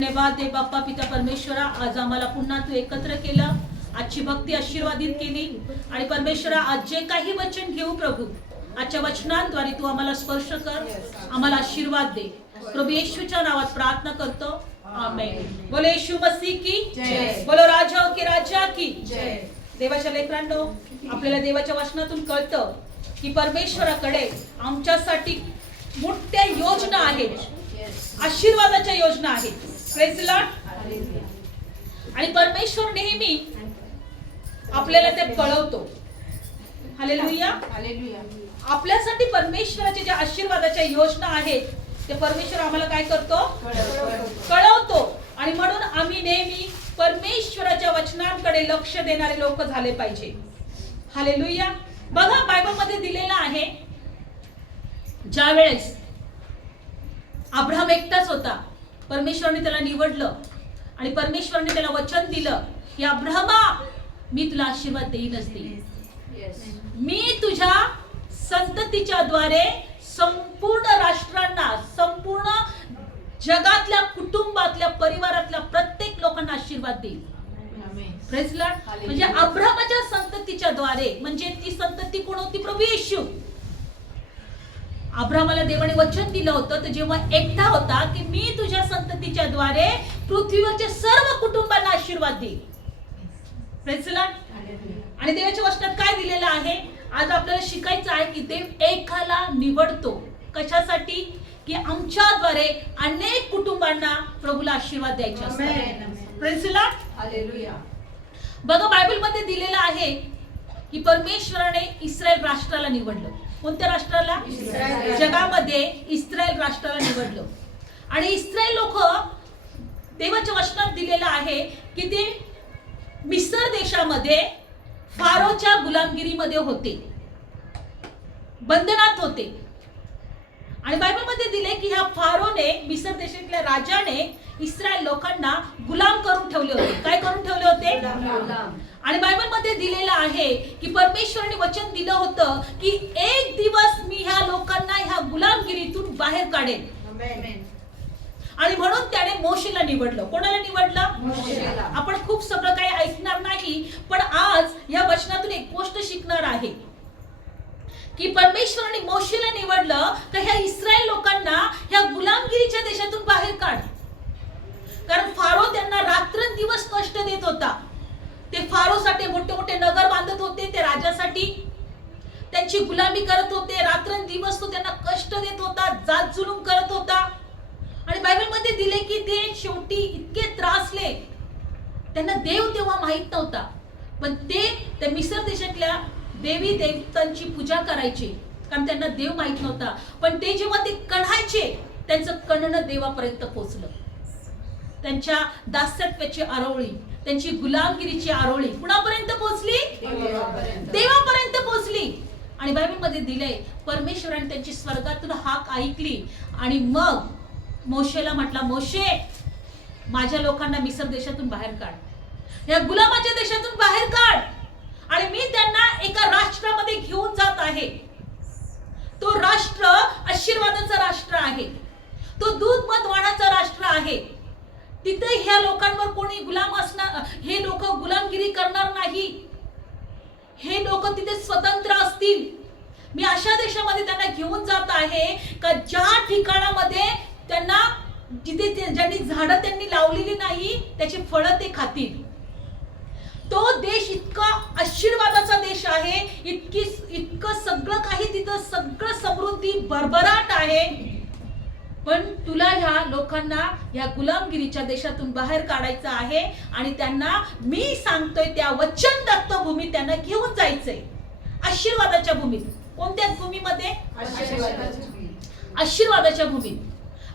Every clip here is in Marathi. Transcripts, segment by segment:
धन्यवाद दे बाप्पा पिता परमेश्वरा, आज आम्हाला पुन्हा तू एकत्र केलं, आजची भक्ती आशीर्वादित केली आणि परमेश्वरा आज जे काही वचन घेऊ प्रभू, आजच्या वचनांद्वारे तू आम्हाला स्पर्श कर, आम्हाला आशीर्वाद दे. प्रभू येशूच्या नावात प्रार्थना करतो, आमेन. बोलो येशू मसीह की जय, बोलो राजाओं के राजा की जय. देवाच्या लेकरांनो, आपल्याला देवाच्या वचनातून कळतं की परमेश्वराकडे आमच्यासाठी मोठ्या योजना आहेत, आशीर्वादाच्या योजना आहेत. Praise the Lord. आणि परमेश्वर नेहमी आपल्याला ते कळवतो. हालेलुया. आपल्यासाठी परमेश्वराच्या ज्या आशीर्वादाच्या योजना आहेत ते परमेश्वर आम्हाला काय करतो, कळवतो. आणि म्हणून आम्ही नेहमी परमेश्वराच्या वचनांकडे लक्ष देणारे लोक झाले पाहिजे. हालेलुया. बघा बायबल मध्ये दिलेलं आहे, ज्या वेळेस अब्राहम एकटाच होता, परमेश्वराने त्याला निवडलं आणि परमेश्वराने त्याला वचन दिलं की अब्राहमा, मी तुला आशीर्वाद देईनच देईन. मी तुझ्या संततीच्या द्वारे संपूर्ण राष्ट्रांना, संपूर्ण जगातल्या, कुटुंबातल्या, परिवारातल्या प्रत्येक लोकांना आशीर्वाद देईन. Praise the Lord. म्हणजे अब्राहमाच्या संततीच्या द्वारे, म्हणजे ती संतती कोण होती? प्रभू येशू. अब्राहमाला देवाने वचन दिलं होतं तर जेव्हा एकटा होता की मी तुझ्या संततीच्या द्वारे पृथ्वीवरच्या सर्व कुटुंबांना आशीर्वाद देईन. Praise the Lord. आणि देवाच्या वचनात काय दिलेलं आहे? आज आपल्याला शिकायचं आहे की देव एकाला निवडतो. कशासाठी? की आमच्याद्वारे अनेक कुटुंबांना प्रभूला आशीर्वाद द्यायचे असतात. Praise the Lord. हालेलुया. बघा बायबल मध्ये दिलेलं आहे की परमेश्वराने इस्रायल राष्ट्राला निवडलं. कोणत्या राष्ट्राला? जगामध्ये इस्रायल राष्ट्राला निवडलं. आणि इस्रायल लोक, देवाच्या वचनात दिलेलं आहे की ते मिस्र देशामध्ये फारोच्या गुलामगिरीमध्ये होते, बंधनात होते. आणि बायबल मध्ये दिले की ह्या फारोने, मिस्र देशातल्या राजाने इस्रायल लोकांना गुलाम करून ठेवले होते. काय करून ठेवले होते? आणि बायबल मध्ये दिलेलं आहे की परमेश्वराने वचन दिलं होतं की एक दिवस मी ह्या लोकांना ह्या गुलामगिरीतून बाहेर काढेन. आणि म्हणून त्याने मोशेला निवडलं. कोणाला निवडलं? मोशेला. आपण खूप सगळं काही ऐकणार नाही, पण आज या वचनातून एक गोष्ट शिकणार आहे की परमेश्वराने मोशेला निवडलं की ह्या इस्रायल लोकांना ह्या गुलामगिरीच्या देशातून बाहेर काढ. कारण फारो त्यांना रात्रंदिवस कष्ट देत होता. ते फारोसाठी मोठे मोठे नगर बांधत होते, ते राजासाठी त्यांची गुलामी करत होते. रात्रंदिवस तो त्यांना कष्ट देत होता, जात जुलूम करत होता. आणि बायबल मध्ये दिले की ते शेवटी इतके त्रासले, त्यांना देव तेव्हा माहित नव्हता, पण ते त्या मिस्र देशातल्या देवी देवतांची पूजा करायचे, कारण त्यांना देव माहित नव्हता. पण ते जेव्हा ते कणायचे, त्यांचं कणणं देवापर्यंत पोहोचलं. त्यांच्या दास्यत्वाची आरोळी, त्यांची गुलामगिरीची आरोळी कुणापर्यंत पोहोचली? देवापर्यंत पोहोचली. आणि बायबल मध्ये दिले परमेश्वराने त्यांची स्वर्गातून हाक ऐकली आणि मग मोशेला म्हटला, मोशे, माझ्या लोकांना मिस्र देशातून बाहेर काढ, या गुलामाच्या देशातून बाहेर काढ, आणि मी त्यांना एका राष्ट्रामध्ये घेऊन जात आहे. तो राष्ट्र आशीर्वादाचा राष्ट्र आहे, तो दूध मध वाणाचा राष्ट्र आहे. तिथे ह्या लोकांवर कोणी गुलाम असणार, हे लोक गुलामगिरी करणार नाही, हे लोक तिथे स्वतंत्र असतील. मी अशा देशामध्ये त्यांना घेऊन जात आहे का ज्या ठिकाणामध्ये त्यांना, जिथे ज्यांनी झाडं त्यांनी लावलेली नाही त्याची फळं ते खातील. तो देश इतका आशीर्वादाचा देश आहे, इतकं सगळं काही तिथं, सगळं समृद्धी भरभराट आहे. पण तुला ह्या लोकांना या गुलामगिरीच्या देशातून बाहेर काढायचं आहे आणि त्यांना मी सांगतोय त्या वचनदत्त भूमीत त्यांना घेऊन जायचंय, आशीर्वादाच्या भूमीत. कोणत्या भूमीमध्ये? आशीर्वादाच्या भूमीत.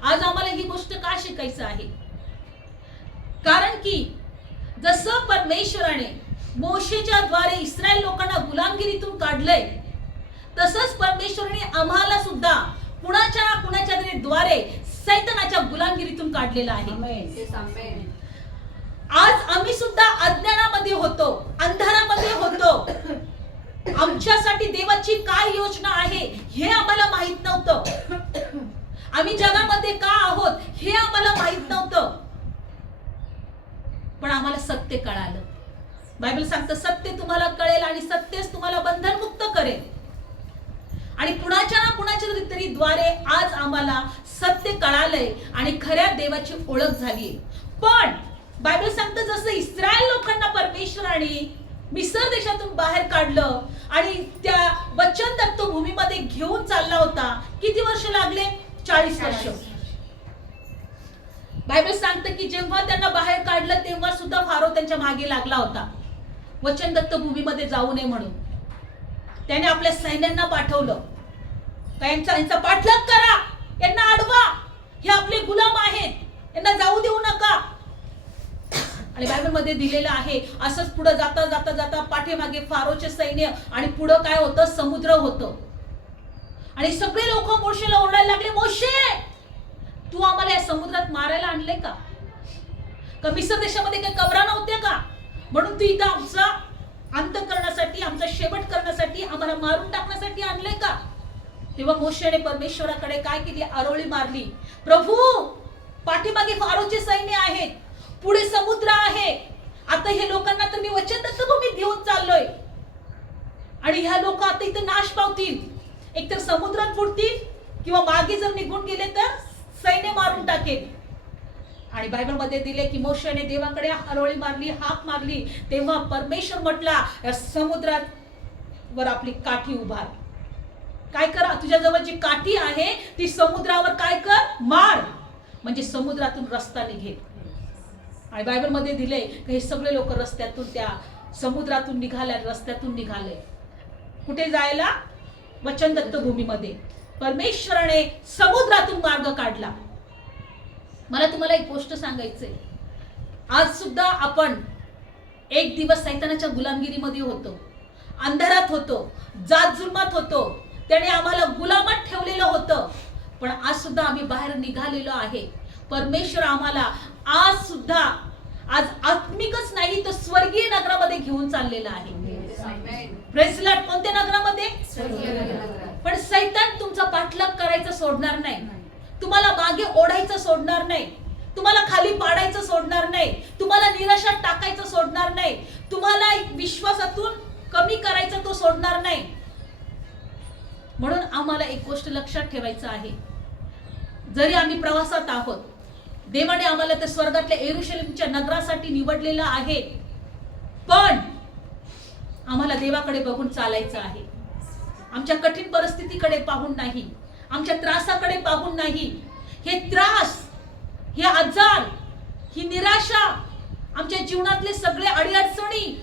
आज आम्हाला ही गोष्ट का शिकायचं आहे? कारण की जसं परमेश्वराने मोशेच्या द्वारे इस्रायल लोकांना गुलामगिरीतून काढलंय, तसंच परमेश्वराने आम्हाला सुद्धा कुणाच्या द्वारे सैतानाच्या गुलामगिरीतून काढलेला आहे. आज आम्ही सुद्धा अज्ञानामध्ये होतो, अंधारामध्ये होतो. आमच्यासाठी देवाची काय योजना आहे हे आम्हाला माहित नव्हतं. आम्ही जगामध्ये का आहोत हे आम्हाला माहित नव्हतं. सत्य कळालं. बायबल सांगतं सत्य तुम्हाला कळेल आणि सत्यच तुम्हाला बंधनमुक्त करेल. आणि कुणाच्या ना कुणाच्या तरी द्वारे आज आम्हाला सत्य कळालंय आणि खऱ्या देवाची ओळख झालीये. पण बायबल सांगतं जसं इस्रायल लोकांना परमेश्वराने मिस्र देशातून बाहेर काढलं आणि त्या वचनदत्त भूमीमध्ये घेऊन चालला होता, किती वर्ष लागले? 40 वर्ष. बायबल सांगतं की जेव्हा त्यांना बाहेर काढलं तेव्हा सुद्धा फारो त्यांच्या मागे लागला होता वचनदत्त भूमीमध्ये जाऊ नये म्हणून. त्याने आपल्या सैन्यांना पाठवलं, यांचा पाठलाग करा, यांना अडवा, हे आपले गुलाम आहेत, यांना जाऊ देऊ नका. आणि बायबल मध्ये दिलेलं आहे असंच पुढे जाता जाता जाता पाठीमागे फारोचे सैन्य आणि पुढे काय होतं? समुद्र होतं. आणि सगळे लोक मोशेला ओरडायला लागले, मोशे तू आम्हाला या समुद्रात मारायला आणले का? मिस्र देशामध्ये काही कबरा नव्हत्या का? म्हणून तू इथं आमचा अंत करण्यासाठी, आमचा शेवट करण्यासाठी, आम्हाला मारून टाकण्यासाठी आणलंय का? तेव्हा मोशेने परमेश्वराकडे काय केली? आरोळी मारली. प्रभू पाठीमागे फारोचे सैन्य आहेत, पुढे समुद्र आहे, आता हे लोकांना तर मी वचनदत्त भूमीत घेऊन चाललोय आणि ह्या लोक आता इथं नाश पावतील, एकतर समुद्रात बुडतील किंवा मागे जर निघून गेले तर सैन्य मारून टाकेल. आणि बायबल मध्ये दिले की मोशेने देवाकडे आरोळी मारली, हाक मारली, तेव्हा परमेश्वर म्हटला या समुद्रात वर आपली काठी उभार. काय करा? तुझ्या जवळ जी काठी आहे ती समुद्रावर काय कर? मार, म्हणजे समुद्रातून रस्ता निघेल. आणि बायबल मध्ये दिले की हे सगळे लोक रस्त्यातून, त्या समुद्रातून निघाले, रस्त्यातून निघाले. कुठे जायला? वचनदत्त भूमीमध्ये. परमेश्वराने समुद्रातून मार्ग काढला. मला तुम्हाला एक गोष्ट सांगायचंय, आज सुद्धा आपण एक दिवस सैतानाच्या गुलामगिरीमध्ये होतो, अंधारात होतो, जात जुलमात होतो, त्याने आम्हाला गुलामात ठेवलेलं होतं. पण आज सुद्धा आम्ही बाहेर निघालेलो आहे. परमेश्वर आम्हाला आज सुद्धा, आज आत्मिकच नाही तर स्वर्गीय नगरामध्ये घेऊन चाललेला आहे. Praise the Lord. कोणत्या नगरामध्ये? पण सैतान तुमचा पाठलाग करायचं सोडणार नाही, तुम्हाला मागे ओढायचं सोडणार नाही, तुम्हाला खाली पाडायचं सोडणार नाही, तुम्हाला निराशात टाकायचं सोडणार नाही, तुम्हाला विश्वासातून कमी करायचं तो सोडणार नाही. म्हणून आम्हाला एक गोष्ट लक्षात ठेवायचं आहे, जरी आम्ही प्रवासात आहोत, देवाने आम्हाला त्या स्वर्गातल्या यरूशलेमच्या नगरासाठी निवडलेलं आहे, पण आम्हाला देवाकडे बघून चालायचं आहे. आमच्या कठीण परिस्थितीकडे पाहून नाही, आमच्या त्रासाकडे पाहून नाही. हे त्रास, हे आजार, ही निराशा, आमच्या जीवनातले सगळे अडीअडचणी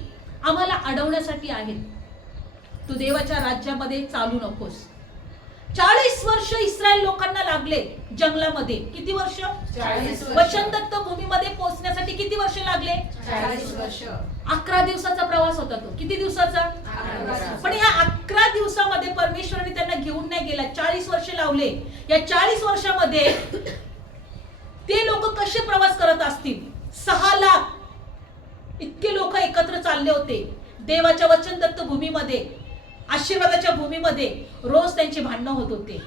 आम्हाला अडवण्यासाठी आहेत. तू देवाच्या राज्यामध्ये चालू नकोस. 40 वर्ष इस्रायल लोकांना लागले जंगलामध्ये. किती वर्ष? 40 वर्ष. वचनदत्त भूमीमध्ये पोहोचण्यासाठी किती वर्ष लागले? 40 वर्ष. 11 दिवसाचा प्रवास होता तो. किती दिवसाचा? 11. पण ह्या 11 दिवसामध्ये परमेश्वराने त्यांना घेऊन नाही गेला, 40 वर्ष लावले. या 40 वर्षामध्ये ते लोक कसे प्रवास करत असतील? 6 लाख इतके लोक एकत्र चालले होते देवाच्या वचनदत्त भूमीमध्ये, आशीर्वादाच्या भूमीमध्ये. रोज त्यांचे भांडणं होत होते.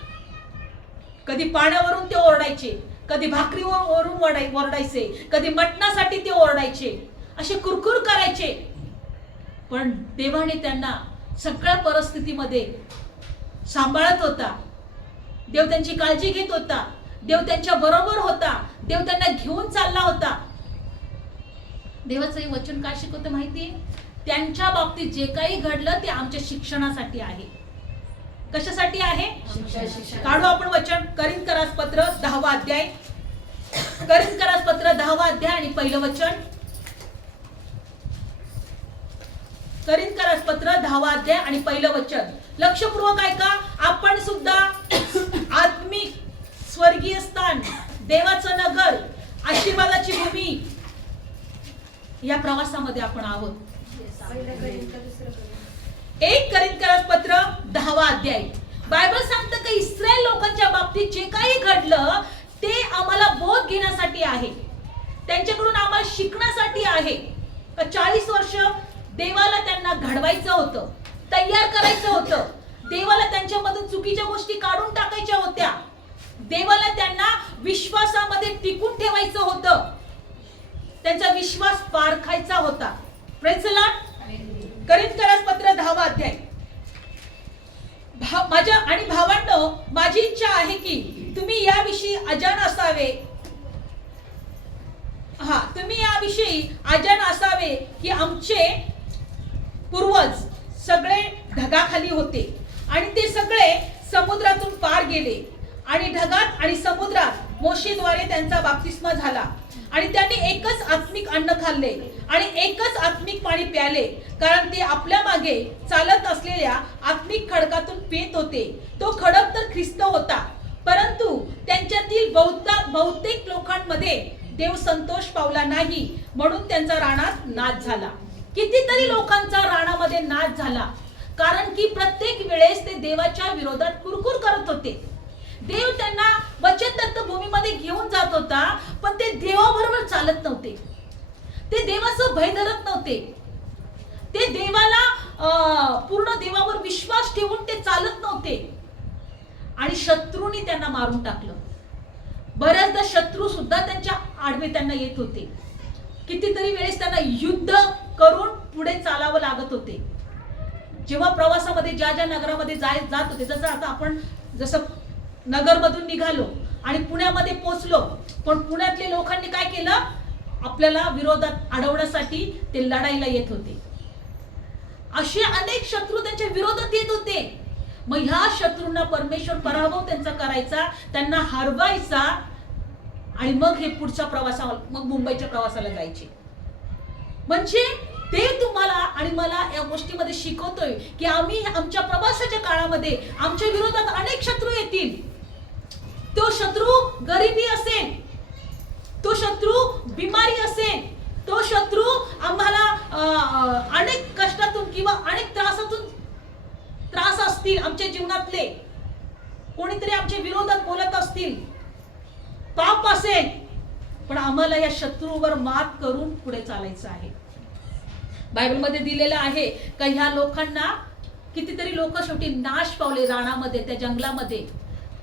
कधी पाण्यावरून ते ओरडायचे, कधी भाकरीवरून ओरडायचे, कधी मटणासाठी ते ओरडायचे, असे कुरकुर करायचे. पण देवाने त्यांना सगळ्या परिस्थितीमध्ये सांभाळत होता. देव त्यांची काळजी घेत होता, देव त्यांच्या बरोबर होता, देव त्यांना घेऊन चालला होता. देवाचं हे वचन काय शिकवतं माहितीये? त्यांच्या बाबतीत जे काही घडलं ते आमच्या शिक्षणासाठी आहे. कशासाठी आहे? काढू आपण वचन. करिंथकरास पत्र 10वा अध्याय, करिंथकरास पत्र 10वा अध्याय आणि पहिलं वचन. करिंथकरास पत्र 10वा अध्याय आणि पहिलं वचन. लक्षपूर्वक ऐका. आपण सुद्धा आत्मिक स्वर्गीय स्थान, देवाचं नगर, आशीर्वादाची भूमी या प्रवासामध्ये आपण आहोत. 1 करिंथकरास पत्र 10वा अध्याय. बायबल सांगतं की इस्रायल लोकांच्या बाबतीत जे काही घडलं ते आम्हाला बोध घेण्यासाठी आहे, त्यांच्याकडून आम्हाला शिकण्यासाठी आहे. 40 वर्ष देवाला त्यांना घडवायचं होतं, तयार करायचं होतं. देवाला त्यांच्यामधून चुकीच्या गोष्टी काढून टाकायच्या होत्या. देवाला त्यांना विश्वासामध्ये टिकून ठेवायचं होतं. त्यांचा विश्वास मार खायचा होता. Praise the Lord. करिंथकरास पत्र 10 अध्याय. माझ्या आणि भावांनो, माझी इच्छा आहे की तुम्ही याविषयी अजाण असावे. तुम्ही याविषयी अजाण असावे की आमचे पूर्वज सगळे ढगाखाली होते आणि ते सगळे समुद्रातून पार गेले आणि ढगात आणि समुद्रात मोशेद्वारे त्यांचा बाप्तिस्मा झाला आणि त्यांनी एकच आत्मिक अन्न खाल्ले आणि एकच आत्मिक पाणी प्याले, कारण ते आपल्या मागे चालत असलेल्या आत्मिक खडकातून पित होते. तो खडक तर ख्रिस्त होता, परंतु त्यांच्यातील बहुतेक लोकांमध्ये देव संतोष पावला नाही, म्हणून त्यांचा रानात नाश झाला. कितीतरी लोकांचा रानामध्ये नाश झाला, कारण की प्रत्येक वेळेस ते देवाच्या विरोधात कुरकुर करत होते. देव त्यांना वचनदत्त भूमीमध्ये घेऊन जात होता, पण ते देवाबरोबर चालत नव्हते. ते देवाचं भय धरत नव्हते. ते देवाला पूर्ण देवावर विश्वास ठेवून ते चालत नव्हते आणि शत्रूंनी त्यांना मारून टाकलं. बऱ्याचदा शत्रू सुद्धा त्यांच्या आडवे त्यांना येत होते. कितीतरी वेळेस त्यांना युद्ध करून पुढे चालावं लागत होते. जेव्हा प्रवासामध्ये ज्या ज्या नगरामध्ये जात होते, जसं आता आपण नगरमधून निघालो आणि पुण्यामध्ये पोहोचलो, पण पुण्यातले लोकांनी काय केलं, आपल्याला विरोधात अडवण्यासाठी ते लढाईला येत होते. असे अनेक शत्रू त्यांच्या विरोधात येत होते. मग ह्या शत्रूंना परमेश्वर पराभव त्यांचा करायचा, त्यांना हरवायचा आणि मग हे पुढच्या प्रवासाला, मग मुंबईच्या प्रवासाला जायचे. म्हणजे देव तुम्हाला आणि मला या गोष्टीमध्ये शिकवतोय की आम्ही आमच्या प्रवासाच्या काळामध्ये आमच्या विरोधात अनेक शत्रू येतील. तो शत्रू गरिबी असेल, तो शत्रू बिमारी असेल, तो शत्रू आम्हाला अनेक कष्टातून किंवा अनेक त्रास असतील आमच्या जीवनातले, कोणीतरी आमच्या विरोधात बोलत असतील, पाप असेल, पण आम्हाला या शत्रूवर मात करून पुढे चालायचं आहे. बायबलमध्ये दिलेलं आहे का ह्या लोकांना कितीतरी लोक शेवटी नाश पावले रानामध्ये, त्या जंगलामध्ये,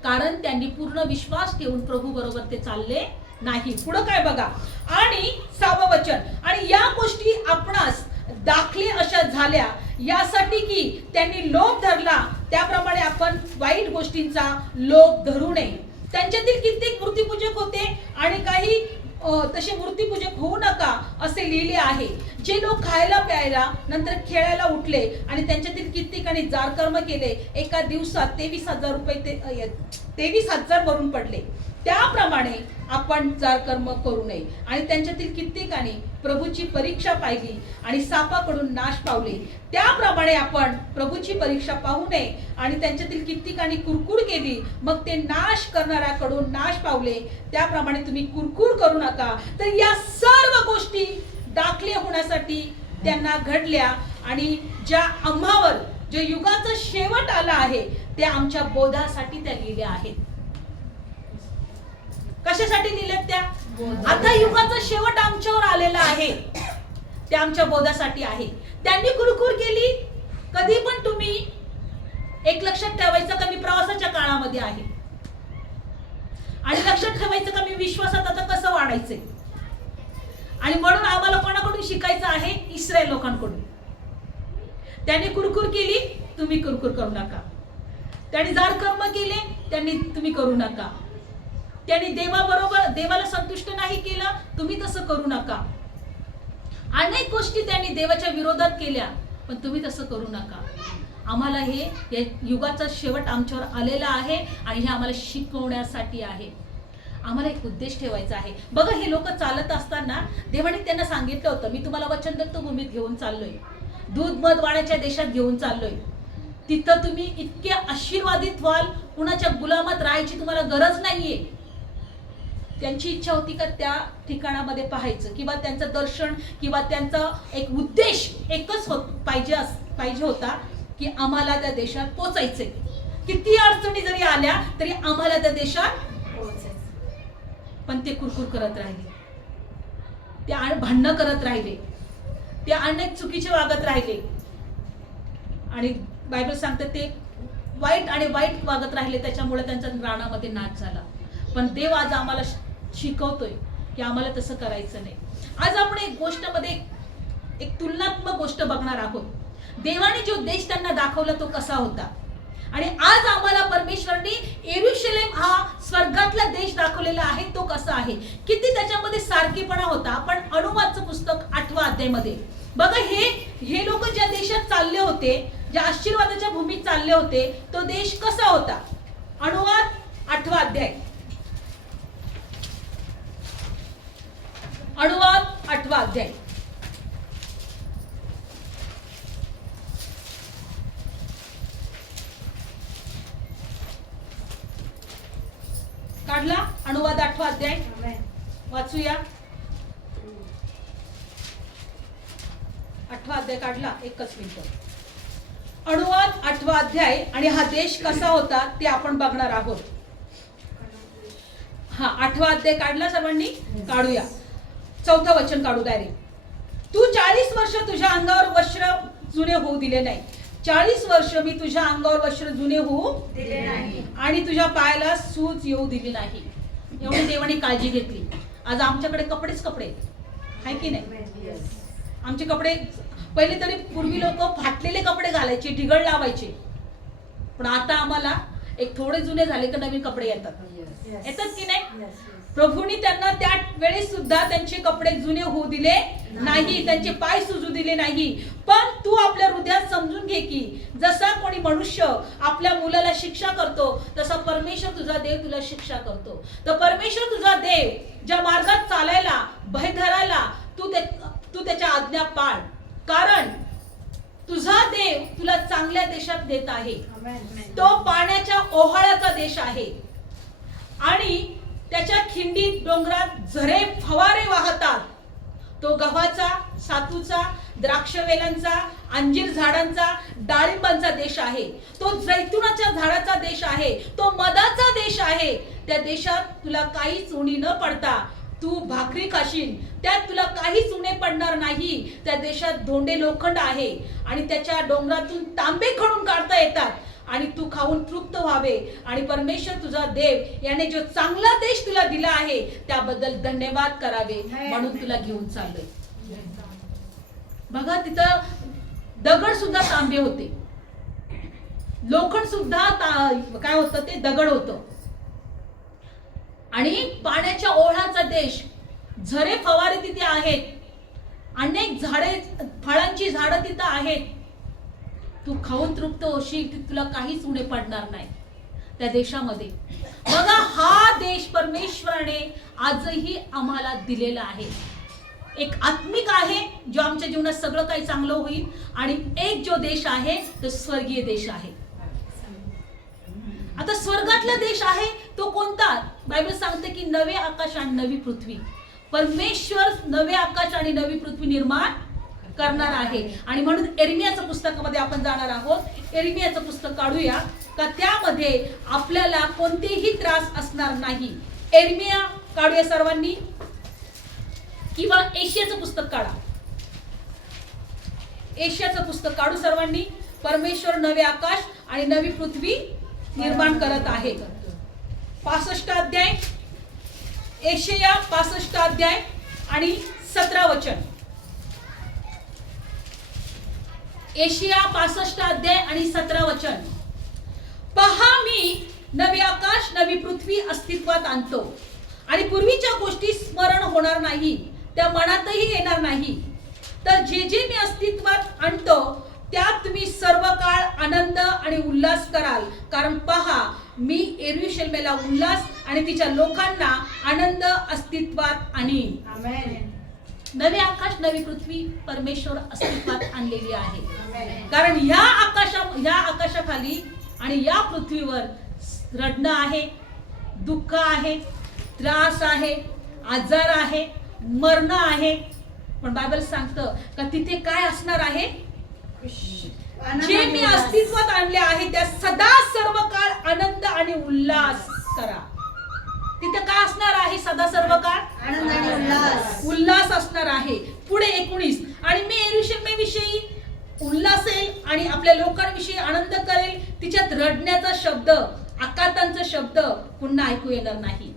कारण त्यांनी पूर्ण विश्वास ठेवून प्रभू बरोबर ते चालले नाही. पुढे काय बघा, आणि 6वं वचन, आणि या गोष्टी आपणास दाखले अशा झाल्या यासाठी की त्यांनी लोभ धरला, त्याप्रमाणे आपण वाईट गोष्टींचा लोभ धरू नये. त्यांच्यातील कित्येक मूर्तीपूजक होते आणि काही तसे मूर्तीपूजक होऊ नका असे लिहिले आहे. जे लोक खायला प्यायला नंतर खेळायला उठले आणि त्यांच्यातील कित्येकाने जारकर्म केले, एका दिवसात 23,000 रुपये 23,000 भरून पडले. त्याप्रमाणे आपण जारकर्म करू नये. आणि त्यांच्यातील कित्येकाने प्रभूची परीक्षा पाहिली आणि सापाकडून नाश पावले, त्याप्रमाणे आपण प्रभूची परीक्षा पाहू नये. आणि त्यांच्यातील कित्येकाने कुरकुर केली, मग ते नाश करणाऱ्याकडून नाश पावले, त्याप्रमाणे तुम्ही कुरकुर करू नका. तर या सर्व गोष्टी दाखले होण्यासाठी त्यांना घडल्या आणि ज्या आम्हावर जो युगाचा शेवट आला आहे त्या आमच्या बोधासाठी त्या लिहिल्या आहेत. कशासाठी लिहिल्यात त्या? आता युगाचा शेवट आमच्यावर आलेला आहे, ते आमच्या बोधासाठी आहे. त्यांनी कुरकुर केली. कधी पण तुम्ही एक लक्षात ठेवायचं का मी प्रवासाच्या काळामध्ये आहे, आणि लक्षात ठेवायचं का मी विश्वासात आता कसं वाढायचंय. आणि म्हणून आम्हाला कोणाकडून शिकायचं आहे? इस्रायल लोकांकडून. त्यांनी कुरकुर केली, तुम्ही कुरकुर करू नका. त्यांनी जारकर्म केले, तुम्ही करू नका. त्यांनी देवाला संतुष्ट नाही केलं, तुम्ही तसं करू नका. अनेक गोष्टी त्यांनी देवाच्या विरोधात केल्या, पण तुम्ही तसं करू नका. आम्हाला हे युगाचा शेवट आमच्यावर आलेला आहे आणि हे आम्हाला शिकवण्यासाठी आहे. आम्हाला एक उद्देश ठेवायचा आहे. बघा, हे लोक चालत असताना देवाने त्यांना सांगितलं होतं, मी तुम्हाला वचनदत्त भूमीत घेऊन चाललोय, दूध मध वाण्याच्या देशात घेऊन चाललोय. तिथं तुम्ही इतके आशीर्वादित व्हाल, कुणाच्या गुलामात राहायची तुम्हाला गरज नाहीये. त्यांची इच्छा होती का त्या ठिकाणामध्ये पाहायचं, किंवा त्यांचं दर्शन किंवा त्यांचा एक उद्देश एकच पाहिजे होता की आम्हाला त्या देशात पोचायचंय. किती अडचणी जरी आल्या तरी आम्हाला त्या देशात पोचायचं. पण ते कुरकुर करत राहिले, ते भांडणं करत राहिले, ते अनेक चुकीचे वागत राहिले. आणि बायबल सांगते ते वाईट वागत राहिले, त्याच्यामुळे त्यांच्या रानामध्ये नाश झाला. पण देव आज आम्हाला शिकवतोय की आम्हाला तसं करायचं नाही. आज आपण एक गोष्टमध्ये एक तुलनात्मक गोष्ट बघणार आहोत. देवाने जो देश त्यांना दाखवला तो कसा होता आणि आज आम्हाला परमेश्वराने येरुशलेम हा स्वर्गातला देश दाखवलेला आहे तो कसा आहे, किती त्याच्यामध्ये सारखेपणा होता. आपण अनुवादचं पुस्तक 8व्या अध्यायामध्ये बघा, हे लोक ज्या देशात चालले होते, ज्या आशीर्वादाच्या भूमीत चालले होते, तो देश कसा होता. अनुवाद 8वा अध्याय, अनुवाद 8वा अध्याय. काढला अनुवाद 8वा अध्याय, वाचूया. 8वा अध्याय काढला, एकच मिनिट. अनुवाद 8वा अध्याय आणि हा देश कसा होता ते आपण बघणार आहोत. हा 8वा अध्याय काढला सर्वांनी, काढूया. 4थं वचन काढू डायरेक्ट. तू 40 वर्ष तुझ्या अंगावर वस्त्र जुने होऊ दिले नाही. 40 वर्ष मी तुझ्या अंगावर वस्त्र जुने होऊ दिले नाही आणि तुझ्या पायाला सूज येऊ दिली नाही. एवढी देवाने काळजी घेतली. आज आमच्याकडे कपडेच कपडे आहे की नाही. आमचे कपडे पहिले तरी पूर्वी लोक फाटलेले कपडे घालायचे, ढिगळ लावायचे, पण आता आम्हाला एक थोडे जुने झाले की नवीन कपडे येतात की नाही. प्रभूंनी त्यांना त्या वेळेस सुद्धा त्यांचे कपडे जुने होऊ दिले नाही, त्यांचे पाय सुजू दिले नाही. पण तू आपल्या हृदयात समजून घे की जसा कोणी मनुष्य आपल्या मुलाला शिक्षा करतो तसा परमेश्वर तुझा देव तुला शिक्षा करतो. तर परमेश्वर तुझा देव ज्या मार्गात चालायला, भय धरायला तू त्याच्या आज्ञा पाळ, कारण तुझा देव तुला चांगल्या देशात देत आहे. तो पाण्याच्या ओहाळ्याचा देश आहे आणि त्याच्या खिंडीत डोंगरात झरे फवारे वाहतात. तो गव्हाचा, सातूचा, द्राक्षवेलांचा, अंजीर झाडांचा, डाळिंबांचा देश आहे. तो जैतुनाच्या झाडाचा देश आहे. तो मधाचा देश आहे. त्या देशात तुला काहीच उणी न पडता तू भाकरी खाशील, त्यात तुला काहीच उणे पडणार नाही. त्या देशात धोंडे लोखंड आहे आणि त्याच्या डोंगरातून तांबे खणून काढता येतात आणि तू खाऊन तृप्त व्हावे. आणि परमेश्वर तुझा देव याने जो चांगला देश तुला दिला आहे त्याबद्दल धन्यवाद करावे म्हणून तुला घेऊन चाललोय. बघा, तिथं दगड सुद्धा तांबे होते, लोखंड सुद्धा काय होतं ते दगड होतं आणि पाण्याच्या ओढ्याचा देश, झरे फवारे तिथे आहेत, अनेक झाडे, फळांची झाडं तिथं आहेत. तू खाऊन तृप्त होशील, तुला काहीच उणे पडणार नाही त्या देशामध्ये. बघा, हा देश परमेश्वराने आजही आम्हाला दिलेला आहे. एक आत्मिक आहे जो आमच्या जीवनात सगळं काही चांगलं होईल आणि एक जो देश आहे तो स्वर्गीय देश आहे. आता स्वर्गातला देश आहे तो कोणता. बायबल सांगते की नवे आकाश आणि नवी पृथ्वी. परमेश्वर नवे आकाश आणि नवी पृथ्वी निर्माण करणार आहे. आणि म्हणून एर्मियाच्या पुस्तकामध्ये आपण जाणार आहोत. एर्मियाचं पुस्तक काढूया का त्यामध्ये आपल्याला कोणतेही त्रास असणार नाही. एर्मिया काढूया सर्वांनी, किंवा एशियाचं पुस्तक काढा. एशियाचं पुस्तक काढू सर्वांनी. परमेश्वर नवे आकाश आणि नवी पृथ्वी निर्माण करत आहे. 65 अध्याय, एशिया 65 अध्याय आणि 17 वचन. एशिया 65 अध्याय आणि 17 वचन. पहा, मी नवे आकाश नवी पृथ्वी अस्तित्वात आणतो आणि पूर्वीच्या गोष्टी स्मरण होणार नाही, त्या मनातही येणार नाही. तर जे जे मी अस्तित्वात आणतो त्यात तुम्ही सर्व काळ आनंद आणि उल्हास कराल. कारण पहा, मी येरुशलेमेला उल्हास आणि तिच्या लोकांना आनंद अस्तित्वात आणीन. आमेन. नवे आकाश नवी पृथ्वी परमेश्वर अस्तित्वात आणलेली आहे. कारण या आकाशाखाली आणि या पृथ्वीवर रडणं आहे, दुःख आहे, त्रास आहे, आजार आहे, मरण आहे. पण बायबल सांगतं का तिथे काय असणार आहे. जे मी अस्तित्वात आणले आहे त्या सदा सर्व काळ आनंद आणि उल्हास करा. तिथे काय असणार आहे. सदा सर्व काळ आनंद आणि उल्हास असणार आहे. पुढे 19. आणि मी येरुशलेमेविषयी उल्हासेल आणि आपल्या लोकांविषयी आनंद करेल. तिच्यात रडण्याचा शब्द, आकातांचा शब्द पुन्हा ऐकू येणार नाही.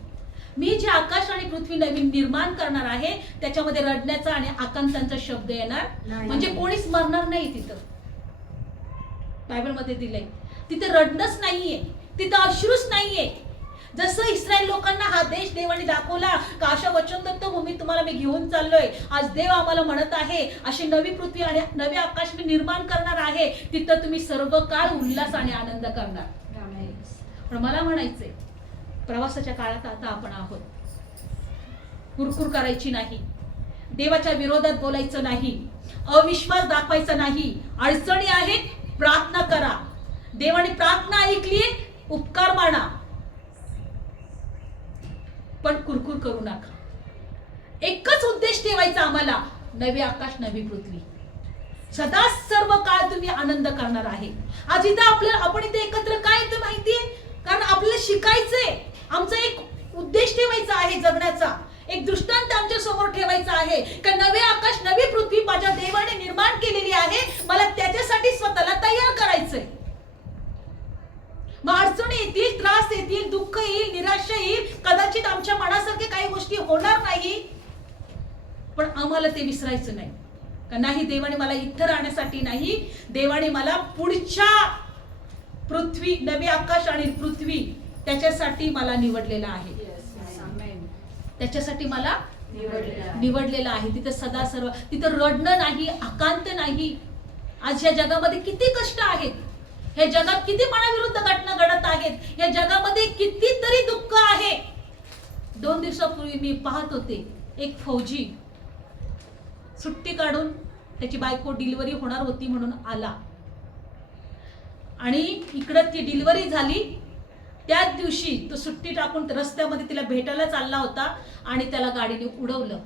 मी जे आकाश आणि पृथ्वी नवीन निर्माण करणार आहे त्याच्यामध्ये रडण्याचा आणि आकांतांचा शब्द येणार नाही. म्हणजे कोणीच मरणार नाही तिथं. बायबलमध्ये दिलंय तिथं रडणंच नाहीये, तिथं अश्रूच नाहीये. जसं इस्रायल लोकांना हा देश देवाने दाखवला का अशा वचनदत्त भूमी तुम्हाला मी घेऊन चाललोय, आज देव आम्हाला म्हणत आहे अशी नवी पृथ्वी आणि नवे आकाश मी निर्माण करणार आहे, तिथं तुम्ही सर्व काळ उल्हास आणि आनंद करणार. पण मला म्हणायचंय प्रवासाच्या काळात आता आपण आहोत. कुरकुर करायची नाही, देवाच्या विरोधात बोलायचं नाही, अविश्वास दाखवायचा नाही. अडचणी आहेत, प्रार्थना करा. देवाने प्रार्थना ऐकली, उपकार माना, पण कुरकुर करू नका. एकच उद्देश ठेवायचा आम्हाला, नवे आकाश नवी पृथ्वी. सदा सर्व काळ तुम्ही आनंद करणार आहे. आज इथं आपण इथे एकत्र काय येतं माहितीये, कारण आपल्याला शिकायचंय. आमचा एक उद्देश ठेवायचा आहे जगण्याचा, एक दृष्टांत आमच्या समोर ठेवायचा आहे का नवे आकाश नवी पृथ्वी माझ्या देवाने निर्माण केलेली आहे, मला त्याच्यासाठी स्वतःला तयार करायचंय. मग अडचणी येतील, त्रास येतील, दुःख येईल, निराशा येईल, कदाचित आमच्या मनासारखे काही गोष्टी होणार नाही, पण आम्हाला ते विसरायचं नाही का नाही, देवाने मला इथं राहण्यासाठी नाही, देवाने मला पुढच्या पृथ्वी नवे आकाश आणि पृथ्वी त्याच्यासाठी मला निवडलेला आहे, त्याच्यासाठी मला निवडलेलं आहे. तिथं सदा सर्व, तिथं रडणं नाही, आकांत नाही. आज या जगामध्ये किती कष्ट आहेत, या जगात किती मनाविरुद्ध घटना घडत आहेत, या जगामध्ये कितीतरी दुःख आहे. 2 दिवसापूर्वी मी पाहत होते, एक फौजी सुट्टी काढून त्याची बायको डिलिव्हरी होणार होती म्हणून आला आणि इकडं ती डिलिव्हरी झाली. त्याच दिवशी तो सुट्टी टाकून रस्त्यामध्ये तिला भेटायला चालला होता आणि त्याला गाडीने उडवलं.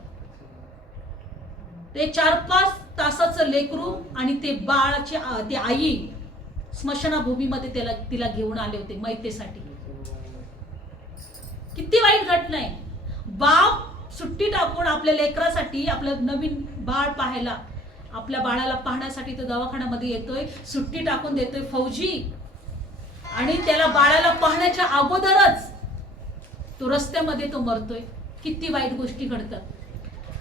ते 4-5 तासाचं लेकरू आणि ते बाळाची ती आई स्मशानभूमीमध्ये तिला घेऊन आले होते मैतेसाठी. किती वाईट घटना आहे. बाप सुट्टी टाकून आपल्या लेकरासाठी, आपलं नवीन बाळ पाहायला, आपल्या बाळाला पाहण्यासाठी तो दवाखान्यामध्ये येतोय, सुट्टी टाकून देतोय फौजी, आणि त्याला बाळाला पाहण्याच्या अगोदरच तो रस्त्यामध्ये तो मरतोय. किती वाईट गोष्टी घडतात.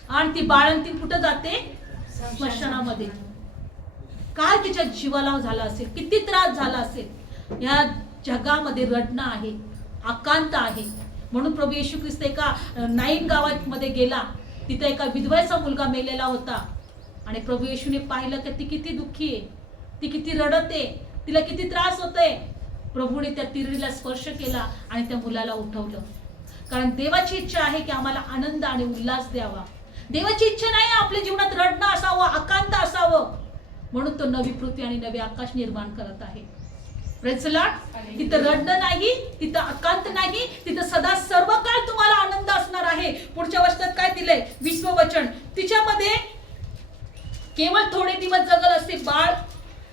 आणि ती बाळंती कुठं जाते, स्मशानामध्ये. काय तिच्या जीवाला झाला असेल, किती त्रास झाला असेल. या जगामध्ये रडणं आहे, आकांत आहे. म्हणून प्रभू येशू ख्रिस्त एका नाईन गावामध्ये गेला, तिथे एका विधवेचा मुलगा मेलेला होता आणि प्रभू येशूने पाहिलं की ती किती दुःखी आहे, ती किती रडते, तिला किती त्रास होतोय. प्रभूने त्या तिरीला स्पर्श केला आणि त्या मुलाला उठवलं. कारण देवाची इच्छा आहे की आम्हाला आनंद आणि उल्हास द्यावा. देवाची इच्छा नाही आपल्या जीवनात रडणं असावं, आकांत असावं. म्हणून तो नवी पृथ्वी आणि नवे आकाश निर्माण करत आहे. Praise the Lord. तिथं रडणं नाही, तिथं आकांत नाही, तिथं सदा सर्व काळ तुम्हाला आनंद असणार आहे. पुढच्या वर्षात काय दिलंय, 20वं वचन, तिच्यामध्ये केवळ थोडे दिवस जगल असे बाळ,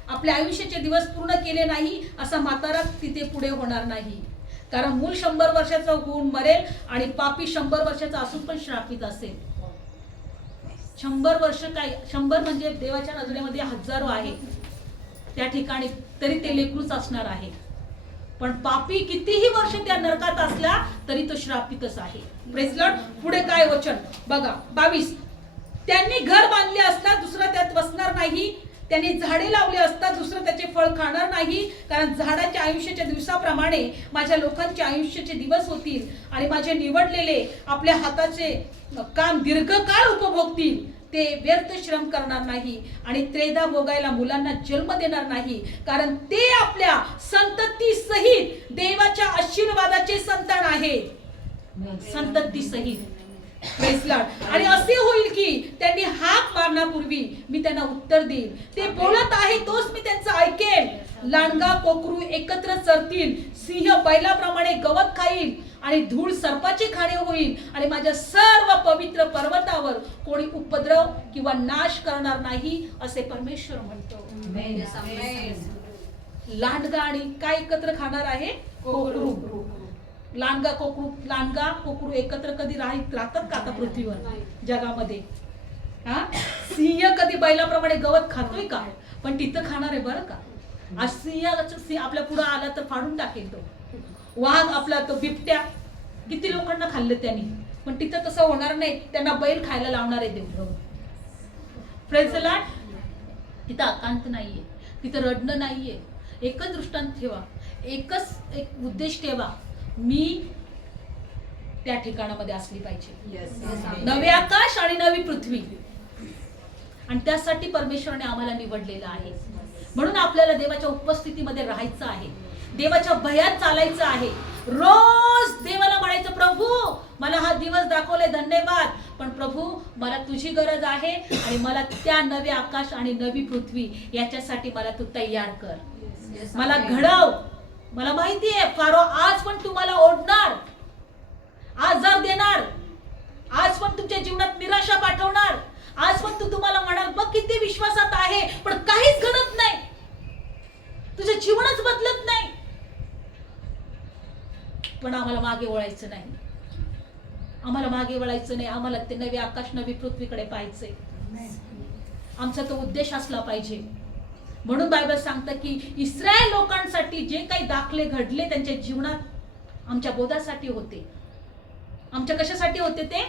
आपल्या आयुष्याचे दिवस पूर्ण केले नाही असा म्हातारा तिथे पुढे होणार नाही. कारण मूल 100 वर्षाचा होऊन मरेल आणि पापी 100 वर्षाचा असून पण श्रापित असेल. 100 वर्ष काय, 100 म्हणजे देवाच्या नजरेमध्ये हजारो आहे त्या ठिकाणी, तरी ते लेकरूच असणार आहे. पण पापी कितीही वर्ष त्या नरकात असला तरी तो श्रापितच आहे. Praise Lord. पुढे काय वचन बघा, 22, त्यांनी घर बांधले असता दुसरा त्यात बसणार नाही, त्यांनी झाडे लावले असता दुसरं त्याचे फळ खाणार नाही. कारण झाडाच्या आयुष्याच्या दिवसाप्रमाणे माझ्या लोकांचे आयुष्याचे दिवस होतील आणि माझे निवडलेले आपल्या हाताचे काम दीर्घकाळ उपभोगतील. ते व्यर्थ श्रम करणार नाही आणि त्रेधा भोगायला मुलांना जन्म देणार नाही. कारण ते आपल्या संतती सहित देवाच्या आशीर्वादाचे संतान आहेत. संतती सहित. Praise Lord. आणि असे होईल की त्यांनी हाक मारण्यापूर्वी मी त्यांना उत्तर देईल. ते बोलत आहे तोच मी त्यांचं ऐकेन. लांडगा कोकरू एकत्र चरतील, सिंह बैलाप्रमाणे गवत खाईल आणि धूळ सर्पाचे खाणे होईल. आणि माझ्या सर्व पवित्र पर्वतावर कोणी उपद्रव किंवा नाश करणार नाही असे परमेश्वर म्हणतो. लांडगा आणि काय एकत्र खाणार आहे, कोकरू. लांडगा कोकरू एकत्र कधी राहतात का आता पृथ्वीवर जगामध्ये. सिंह कधी बैलाप्रमाणे गवत खातोय का, पण तिथं खाणार आहे बरं का. आज सिंह आपल्या पुढे आला तर फाडून टाकेल तो. वाघ आपला तो बिबट्या किती लोकांना खाल्लं त्यांनी, पण तिथं तसं होणार नाही. त्यांना बैल खायला लावणार आहे देव. Praise the Lord. तिथं आकांत नाहीये, तिथं रडणं नाहीये. एकच दृष्टांत ठेवा, एकच एक उद्देश ठेवा, मी त्या ठिकाणामध्ये असली पाहिजे. नवे आकाश आणि नवी पृथ्वी. आणि त्यासाठी परमेश्वराने आम्हाला निवडलेलं आहे. म्हणून आपल्याला देवाच्या उपस्थितीमध्ये राहायचं आहे, देवाच्या भयात चालायचं आहे. रोज देवाला म्हणायचं, प्रभू मला हा दिवस दाखवले धन्यवाद, पण प्रभू मला तुझी गरज आहे आणि मला त्या नवे आकाश आणि नवी पृथ्वी याच्यासाठी मला तू तयार कर, मला घडव. मला माहिती आहे फारो आज पण तुम्हाला ओढणार, आजार देणार, आज पण तुमच्या जीवनात निराशा पाठवणार, आज पण तू तुम्हाला म्हणाल बघ किती विश्वासात आहे पण काहीच घडत नाही, तुझं जीवनच बदलत नाही. पण आम्हाला मागे वळायचं नाही, आम्हाला मागे वळायचं नाही. आम्हाला ते नवे आकाश नवी पृथ्वीकडे पाहायचंय. आमचा तो उद्देश असला पाहिजे. म्हणून बायबल सांगतं की इस्रायल लोकांसाठी जे काही दाखले घडले त्यांच्या जीवनात आमच्या बोधासाठी होते. आमच्या कशासाठी होते ते?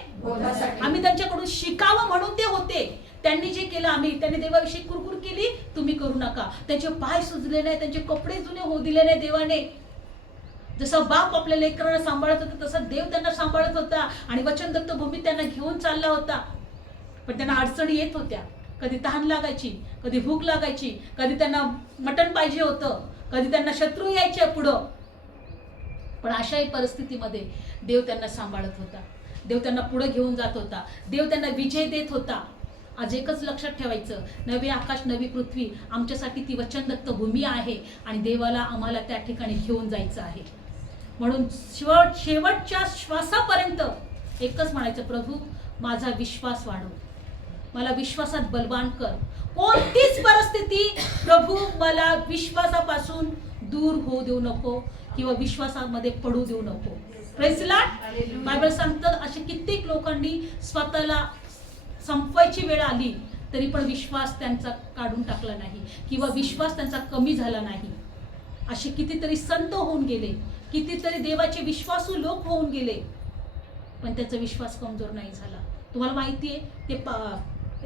आम्ही त्यांच्याकडून शिकावं म्हणून ते होते. त्यांनी जे केलं त्यांनी देवाविषयी कुरकुर केली, तुम्ही करू नका. त्यांचे पाय सुजले नाही, त्यांचे कपडे जुने होऊ दिले नाही देवाने. जसं बाप आपल्या लेकरांना सांभाळत होता तसं देव त्यांना सांभाळत होता आणि वचनदत्त भूमीत त्यांना घेऊन चालला होता. पण त्यांना अडचणी येत होत्या. कधी तहान लागायची, कधी भूक लागायची, कधी त्यांना मटण पाहिजे होतं, कधी त्यांना शत्रू यायचे पुढं. पण अशाही परिस्थितीमध्ये देव त्यांना सांभाळत होता, देव त्यांना पुढे घेऊन जात होता, देव त्यांना विजय देत होता. आज एकच लक्षात ठेवायचं, नवे आकाश नवी पृथ्वी आमच्यासाठी ती वचनदत्त भूमी आहे आणि देवाला आम्हाला त्या ठिकाणी घेऊन जायचं आहे. म्हणून शेवटच्या श्वासापर्यंत एकच म्हणायचं, प्रभू माझा विश्वास वाढव, मला विश्वासात बलवान कर. कोणतीच परिस्थिती प्रभू मला विश्वासापासून दूर होऊ देऊ नको किंवा विश्वासामध्ये पडू देऊ नको. Praise the Lord. बायबल सांगतं असे कित्येक लोकांनी स्वतःला संपवायची वेळ आली तरी पण विश्वास त्यांचा काढून टाकला नाही किंवा विश्वास त्यांचा कमी झाला नाही. असे कितीतरी संत होऊन गेले, कितीतरी देवाचे विश्वासू लोक होऊन गेले, पण त्यांचा विश्वास कमजोर नाही झाला. तुम्हाला माहिती आहे ते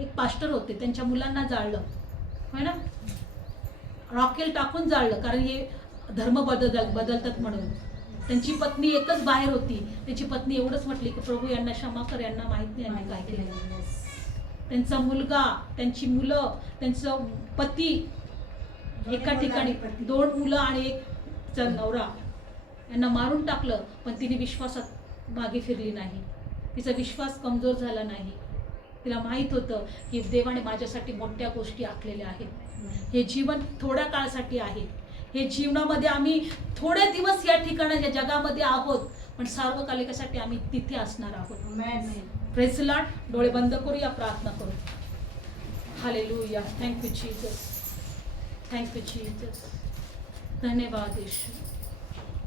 एक पास्टर होते, त्यांच्या मुलांना जाळलं, होय ना, रॉकेल टाकून जाळलं, कारण हे धर्म बदलतात म्हणून. त्यांची पत्नी एकच बाहेर होती, त्याची पत्नी एवढंच म्हटली की प्रभू यांना क्षमा कर, यांना माहित नाही यांनी काय केलं. त्यांचा मुलगा, त्यांची मुलं, त्यांचं पती एका ठिकाणी, 2 मुलं आणि एक नवरा, यांना मारून टाकलं. पण तिने विश्वासात मागे फिरली नाही, तिचा विश्वास कमजोर झाला नाही. तिला माहित होतं की देवाने माझ्यासाठी मोठ्या गोष्टी आखलेल्या आहेत. हे जीवन थोड्या काळासाठी आहे, हे जीवनामध्ये आम्ही थोडे दिवस या ठिकाणाच्या जगामध्ये आहोत, पण सार्वकालिकासाठी आम्ही तिथे असणार आहोत. Praise the Lord. डोळे बंद करूया, प्रार्थना करू. Hallelujah. Thank you Jesus, thank you Jesus. धन्यवाद यीशु.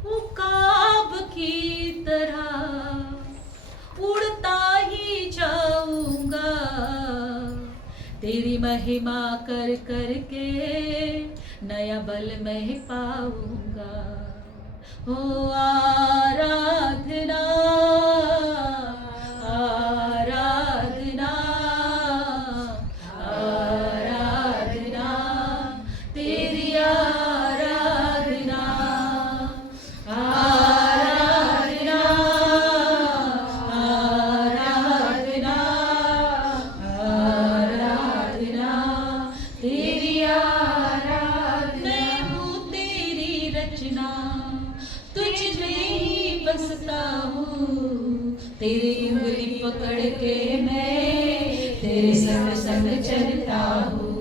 उकाब की तरह उड़ता ही जाऊंगा, तेरी महिमा कर करके नया बल मैं पाऊंगा. ओ आराधना आराधना आराधना, तेरी आराधना आराधना आराधना आराधना, तेरी आराधना. मैं हूँ तेरी रचना, तुझ में ही बसता हूँ, तेरी उंगली पकड़ के मैं तेरे संग संग चलता हूँ.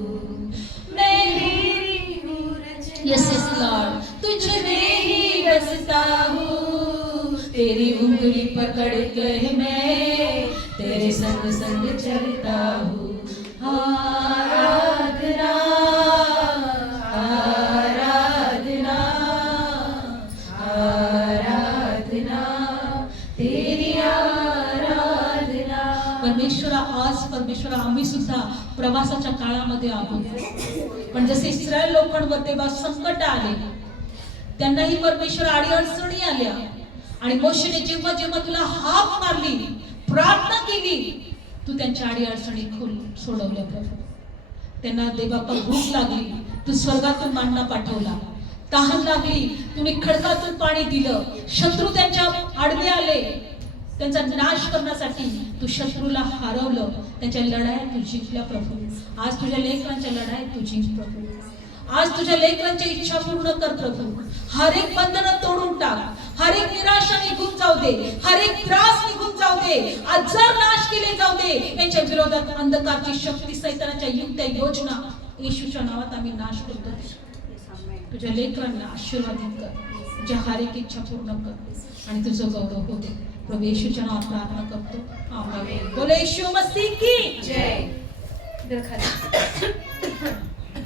मैं तेरी हूँ रचना, यस यस लॉर्ड, तुझ में ही बसता हूँ, तेरी उंगली पकड़ के मैं तेरे संग संग चलता हूँ. आराधना आराधना आराधना, तेरी आराधना. परमेश्वरा आम्ही सुद्धा प्रवासाच्या काळामध्ये आहोत, पण जसे इस्रायल लोकांवर तेव्हा संकट आले, त्यांनाही परमेश्वर अडीअडचणी आल्या, आणि मोशेने जेव्हा जेव्हा तुला हाक मारली, प्रार्थना केली, तू त्यांच्या अडी अडचणी सोडवल्या प्रभू. त्यांना देवापा भूक लागली, तू स्वर्गातून मान्ना पाठवला. तहान लागली, तुम्ही खडकातून पाणी दिलं. शत्रू त्यांच्या आडवे आले, त्यांचा नाश करण्यासाठी तू शत्रूला हरवलं. त्यांच्या लढाया तू जिंकल्या प्रभू. आज तुझ्या लेकरांच्या लढाया तू जिंक प्रभू. आज तुझ्या लेकरांची इच्छा पूर्ण कर प्रभू. हर एक बंधन तोडून टाक. हर एक निराशा निघून जाऊ दे. हर एक त्रास निघून जाऊ दे. आजार नाश केले जाऊ दे. यांच्या विरोधात अंधकारची शक्ती, सैतानाच्या युक्त्या योजना येशूच्या नावात आम्ही नाश करतो. तुझ्या लेकरांना आशीर्वादित कर. तुझ्या हर एक इच्छा पूर्ण कर आणि तुझं गौरव होते. प्रभू येशूच्या नावात प्रार्थना करतो. आमेन. बोलो येशू मसीह की जय.